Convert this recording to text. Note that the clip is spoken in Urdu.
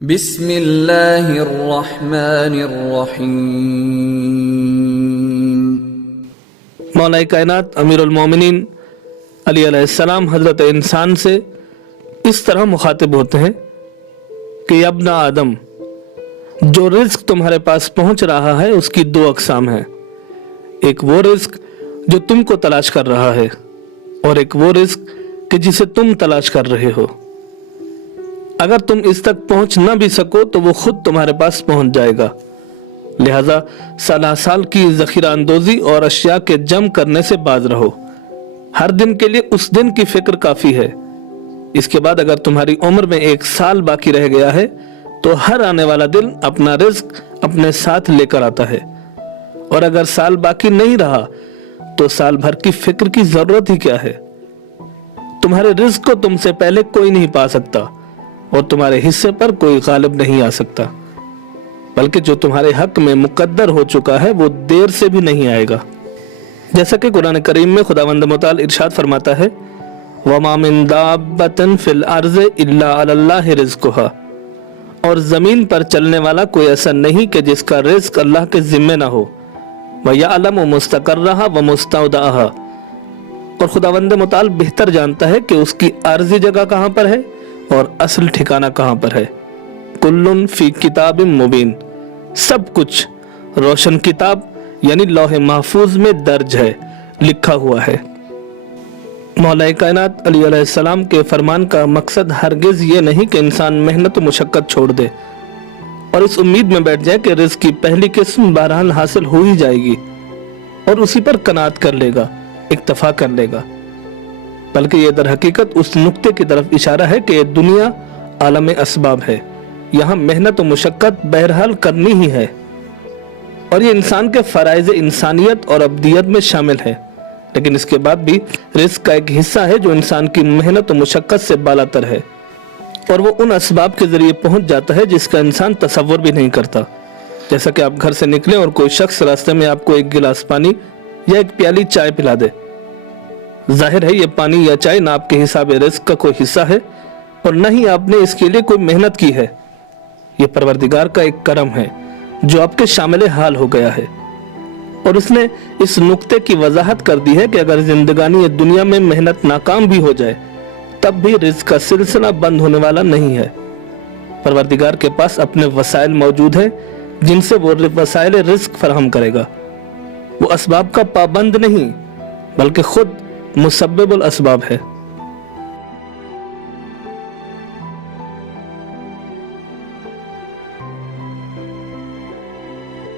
بسم اللہ الرحمن الرحیم۔ مولا کائنات امیر المومنین علی علیہ السلام حضرت انسان سے اس طرح مخاطب ہوتے ہیں کہ ابن آدم، جو رزق تمہارے پاس پہنچ رہا ہے اس کی دو اقسام ہیں۔ ایک وہ رزق جو تم کو تلاش کر رہا ہے، اور ایک وہ رزق کہ جسے تم تلاش کر رہے ہو۔ اگر تم اس تک پہنچ نہ بھی سکو تو وہ خود تمہارے پاس پہنچ جائے گا، لہذا سالہ سال کی ذخیرہ اندوزی اور اشیاء کے جم کرنے سے باز رہو۔ ہر دن کے لیے اس دن کی فکر کافی ہے۔ اس کے بعد اگر تمہاری عمر میں 1 سال باقی رہ گیا ہے تو ہر آنے والا دن اپنا رزق اپنے ساتھ لے کر آتا ہے، اور اگر سال باقی نہیں رہا تو سال بھر کی فکر کی ضرورت ہی کیا ہے۔ تمہارے رزق کو تم سے پہلے کوئی نہیں پا سکتا، اور تمہارے حصے پر کوئی غالب نہیں آ سکتا، بلکہ جو تمہارے حق میں مقدر ہو چکا ہے وہ دیر سے بھی نہیں آئے گا۔ جیسا کہ قرآن کریم میں خداوند متعال ارشاد فرماتا ہے، وَمَا مِن دَابَّةٍ فِي الْأَرْضِ إِلَّا عَلَى اللَّهِ رِزْقُهَا، اور زمین پر چلنے والا کوئی ایسا نہیں کہ جس کا رزق اللہ کے ذمے نہ ہو۔ وَيَعْلَمُ مُسْتَقَرَّهَا وَمُسْتَوْدَعَهَا، اور خداوند متعال بہتر جانتا ہے کہ اس کی عارضی جگہ کہاں پر ہے اور اصل ٹھکانہ کہاں پر ہے۔ کلن فی کتاب مبین، سب کچھ روشن کتاب یعنی لوح محفوظ میں درج ہے، لکھا ہوا ہے۔ مولا کائنات علی علیہ السلام کے فرمان کا مقصد ہرگز یہ نہیں کہ انسان محنت و مشقت چھوڑ دے اور اس امید میں بیٹھ جائے کہ رزق کی پہلی قسم بہرحال حاصل ہو ہی جائے گی اور اسی پر قناعت کر لے گا، اکتفا کر لے گا، بلکہ یہ در حقیقت اس نقطے کی طرف اشارہ ہے کہ دنیا عالم اسباب ہے، یہاں محنت و مشقت بہرحال کرنی ہی ہے، اور یہ انسان کے فرائض انسانیت اور ابدیت میں شامل ہے۔ لیکن اس کے بعد بھی رزق کا ایک حصہ ہے جو انسان کی محنت و مشقت سے بالاتر ہے، اور وہ ان اسباب کے ذریعے پہنچ جاتا ہے جس کا انسان تصور بھی نہیں کرتا۔ جیسا کہ آپ گھر سے نکلیں اور کوئی شخص راستے میں آپ کو 1 گلاس پانی یا 1 پیالی چائے پلا دے، ظاہر ہے یہ پانی یا چائے نہ آپ کے حساب رزق کا کوئی حصہ ہے اور نہ ہی آپ نے اس کے لیے کوئی محنت کی ہے۔ یہ پروردگار کا ایک کرم ہے جو آپ کے شامل حال ہو گیا ہے، اور اس نے اس نقطے کی وضاحت کر دی ہے کہ اگر زندگانی دنیا میں محنت ناکام بھی ہو جائے تب بھی رزق کا سلسلہ بند ہونے والا نہیں ہے۔ پروردگار کے پاس اپنے وسائل موجود ہیں جن سے وہ وسائل رزق فراہم کرے گا۔ وہ اسباب کا پابند نہیں بلکہ خود مسبب الاسباب ہے۔